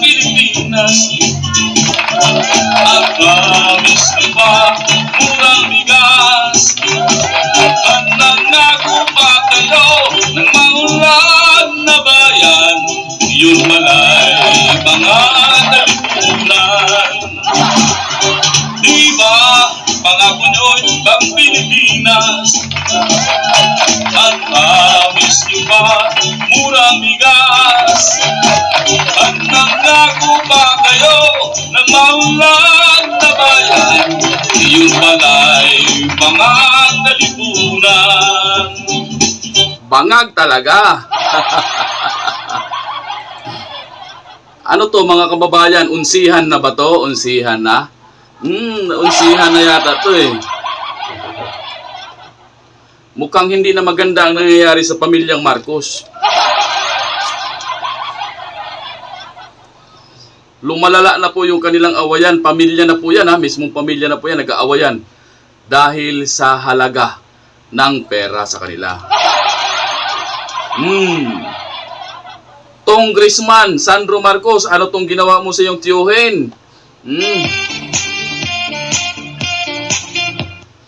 Pilipinas. At namiss niyo ba murang bigas? At nangako pa kayo ng maulan na bayan, yun malay mga nalipunan. Diba pangako nyo'y ang Pilipinas? At namiss niyo ba murang bigas? At nangako pa kayo ng maulan na bayan, yun pala'y mga nalipunan. Bangag talaga. Ano to mga kababayan? Unsihan na ba to? Unsihan na? Unsihan na yata to eh. Mukhang hindi na maganda ang nangyayari sa pamilyang Marcos. Lumalala na po yung kanilang awayan. Pamilya na po yan ha. Mismong pamilya na po yan. Nag-aawayan. Dahil sa halaga ng pera sa kanila. Congressman Sandro Marcos, ano tong ginawa mo sa iyong tiyuhin?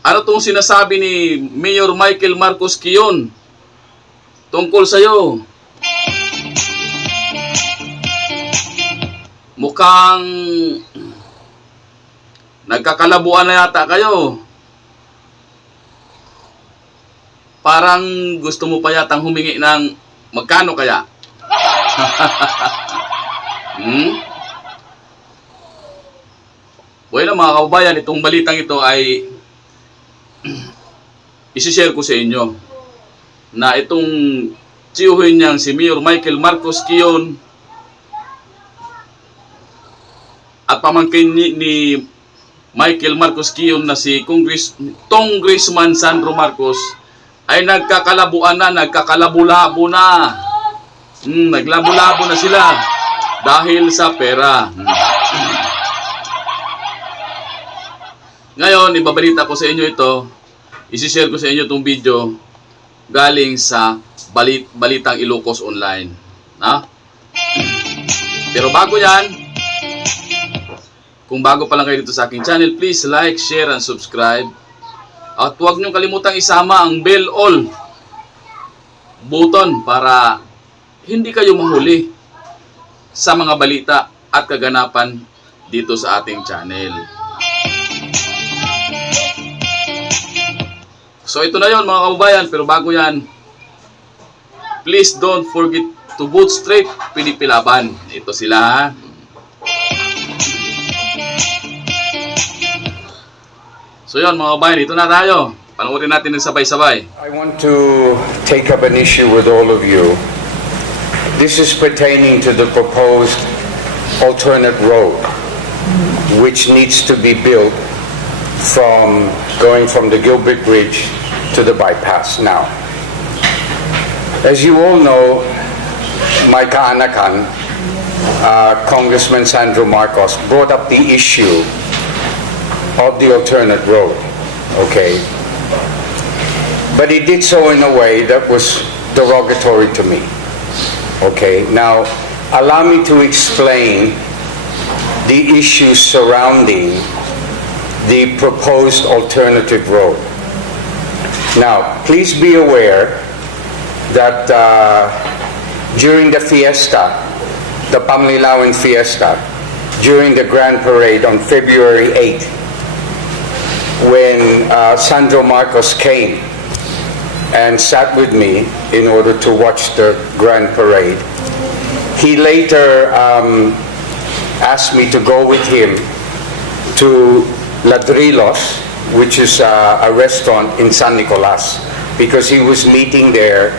Ano tong sinasabi ni Mayor Michael Marcos Kiyon tungkol sa iyo? Mukhang nagkakalabuan na yata kayo. Parang gusto mo pa yatang humingi ng magkano kaya? Well, mga kababayan, itong balitang ito ay isi-share ko sa inyo na itong tiyuhin niyang si Mayor Michael Marcos Kiyon at pamangkin ni Michael Marcos Kiyon na si Congressman Sandro Marcos ay nagkakalabuan na, nagkakalabo-labo na. Naglabo-labo na sila dahil sa pera. Ngayon, ibabalita ko sa inyo ito. Isi-share ko sa inyo itong video galing sa Balitang Ilocos Online. Pero bago yan, kung bago pa lang kayo dito sa aking channel, please like, share, and subscribe. At huwag niyong kalimutang isama ang bell all button para hindi kayo mahuli sa mga balita at kaganapan dito sa ating channel. So ito na yon mga kababayan, pero bago yan, please don't forget to vote straight Pinipilaban. Ito sila ha. So yun mga kabayan, ito na tayo. Panoorin natin ng sabay-sabay. I want to take up an issue with all of you. This is pertaining to the proposed alternate road which needs to be built going from the Gilbert Bridge to the bypass. Now, as you all know, my kaanakan, Congressman Sandro Marcos, brought up the issue of the alternate road, okay? But he did so in a way that was derogatory to me, okay? Now, allow me to explain the issues surrounding the proposed alternative road. Now, please be aware that during the fiesta, the Pamlilawan fiesta, during the Grand Parade on February 8th, when Sandro Marcos came and sat with me in order to watch the Grand Parade, he later asked me to go with him to Ladrilos, which is a restaurant in San Nicolas, because he was meeting there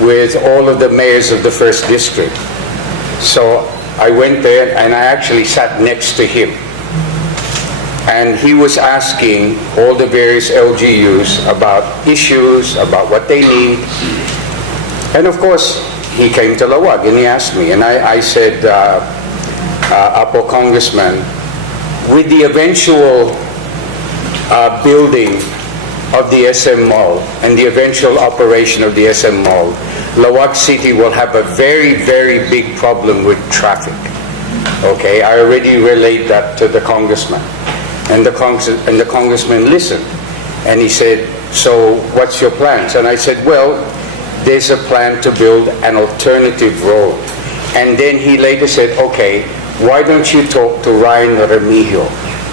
with all of the mayors of the first district. So I went there and I actually sat next to him. And he was asking all the various LGUs about issues, about what they need. And of course, he came to Lawag and he asked me. And I said, Apo Congressman, with the eventual building of the SM Mall and the eventual operation of the SM Mall, Lawag City will have a very, very big problem with traffic. Okay, I already relayed that to the congressman. And the congressman listened. And he said, so what's your plans? And I said, well, there's a plan to build an alternative road. And then he later said, okay, why don't you talk to Ryan Remigio?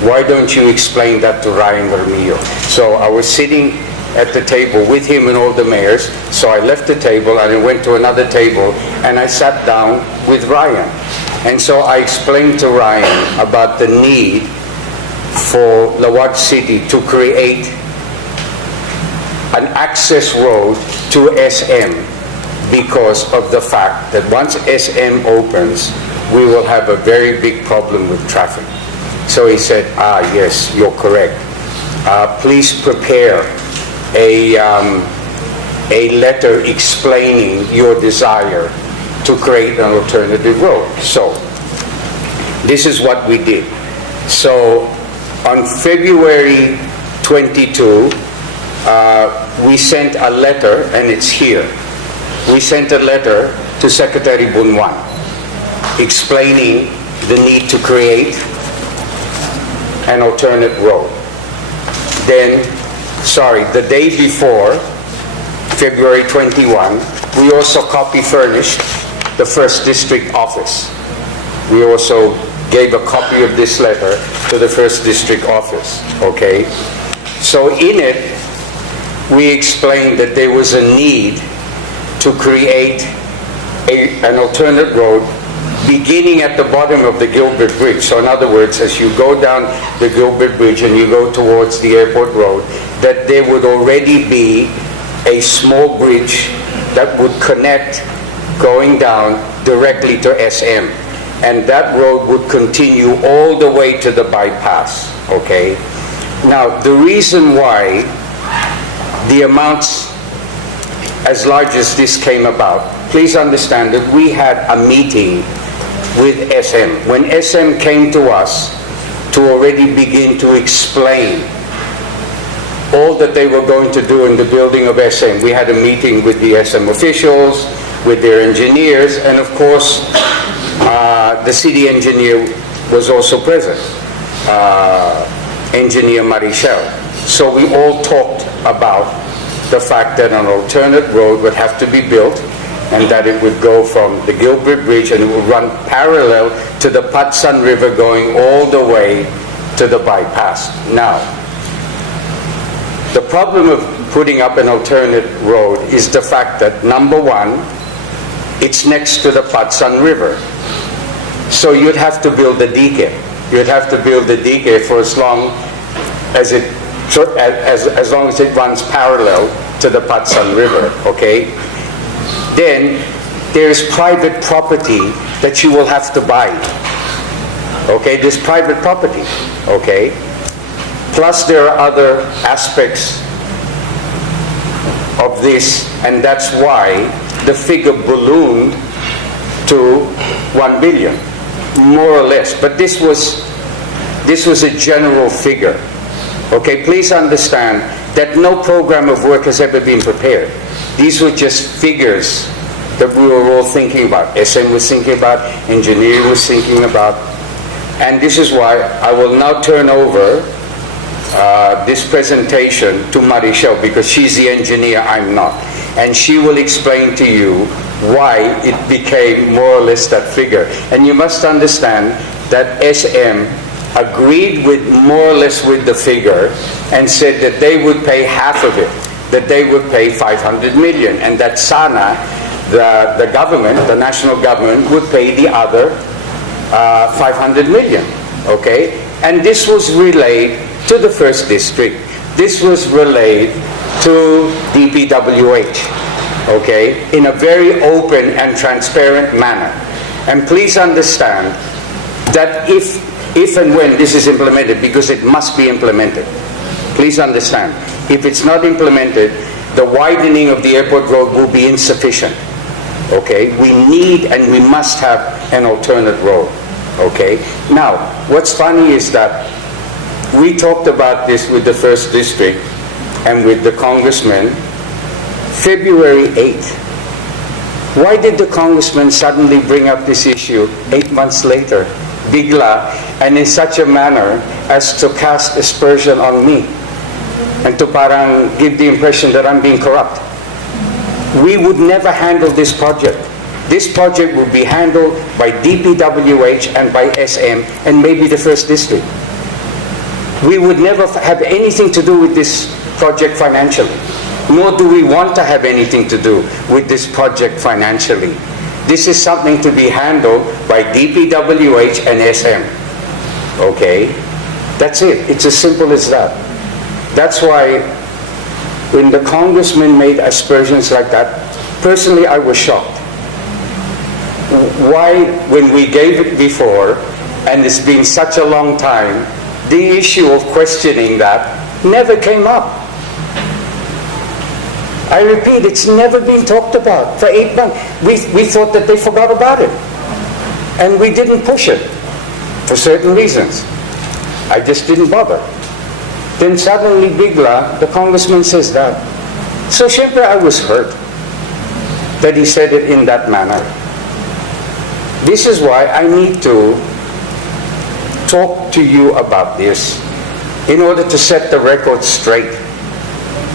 Why don't you explain that to Ryan Remigio? So I was sitting at the table with him and all the mayors. So I left the table and I went to another table and I sat down with Ryan. And so I explained to Ryan about the need for Lawag City to create an access road to SM because of the fact that once SM opens, we will have a very big problem with traffic. So he said, yes, you're correct. Please prepare a letter explaining your desire to create an alternative road. So this is what we did. So on February 22, we sent a letter, and it's here. We sent a letter to Secretary Bunwan explaining the need to create an alternate road. Then, the day before, February 21, we also copy furnished the 1st District Office. We also gave a copy of this letter to the 1st District Office, okay? So in it, we explained that there was a need to create an alternate road beginning at the bottom of the Gilbert Bridge. So in other words, as you go down the Gilbert Bridge and you go towards the airport road, that there would already be a small bridge that would connect going down directly to SM. And that road would continue all the way to the bypass, okay? Now, the reason why the amounts as large as this came about, please understand that we had a meeting with SM. When SM came to us to already begin to explain all that they were going to do in the building of SM, we had a meeting with the SM officials, with their engineers, and of course, the city engineer was also present, Engineer Marichel. So we all talked about the fact that an alternate road would have to be built and that it would go from the Gilbert Bridge and it would run parallel to the Patsan River going all the way to the bypass. Now, the problem of putting up an alternate road is the fact that, number one, it's next to the Patsan River. So you'd have to build a dike. You'd have to build a dike for as long as it runs parallel to the Patsan River, okay? Then there's private property that you will have to buy. Okay, there's private property, okay? Plus there are other aspects of this, and that's why the figure ballooned to 1 billion, more or less. But this was a general figure. Okay, please understand that no program of work has ever been prepared. These were just figures that we were all thinking about. SM was thinking about, engineering was thinking about. And this is why I will now turn over this presentation to Marichel, because she's the engineer, I'm not. And she will explain to you why it became more or less that figure. And you must understand that SM agreed with more or less with the figure and said that they would pay half of it, that they would pay 500 million, and that SANA, the government, the national government, would pay the other 500 million, okay? And this was relayed to the 1st District. This was relayed to DPWH, okay, in a very open and transparent manner. And please understand that if and when this is implemented, because it must be implemented, please understand, if it's not implemented, the widening of the airport road will be insufficient. Okay, we need and we must have an alternate road. Okay, now what's funny is that we talked about this with the 1st District and with the congressman February 8th. Why did the congressman suddenly bring up this issue 8 months later, bigla, and in such a manner as to cast aspersion on me and to parang give the impression that I'm being corrupt? We would never handle this project. This project would be handled by DPWH and by SM and maybe the First District. We would never have anything to do with this project financially, nor do we want to have anything to do with this project financially. This is something to be handled by DPWH and SM. Okay? That's it. It's as simple as that. That's why when the congressman made aspersions like that, personally I was shocked. Why, when we gave it before, and it's been such a long time, the issue of questioning that never came up. I repeat, it's never been talked about. For 8 months, we thought that they forgot about it. And we didn't push it, for certain reasons. I just didn't bother. Then suddenly, bigla, the congressman says that. So syempre, I was hurt that he said it in that manner. This is why I need to talk to you about this in order to set the record straight.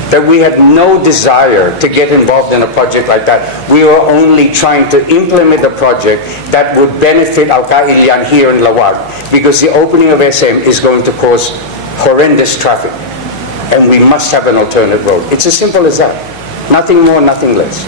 That we had no desire to get involved in a project like that. We were only trying to implement a project that would benefit Al Kailian here in Lawag, because the opening of SM is going to cause horrendous traffic. And we must have an alternate road. It's as simple as that. Nothing more, nothing less.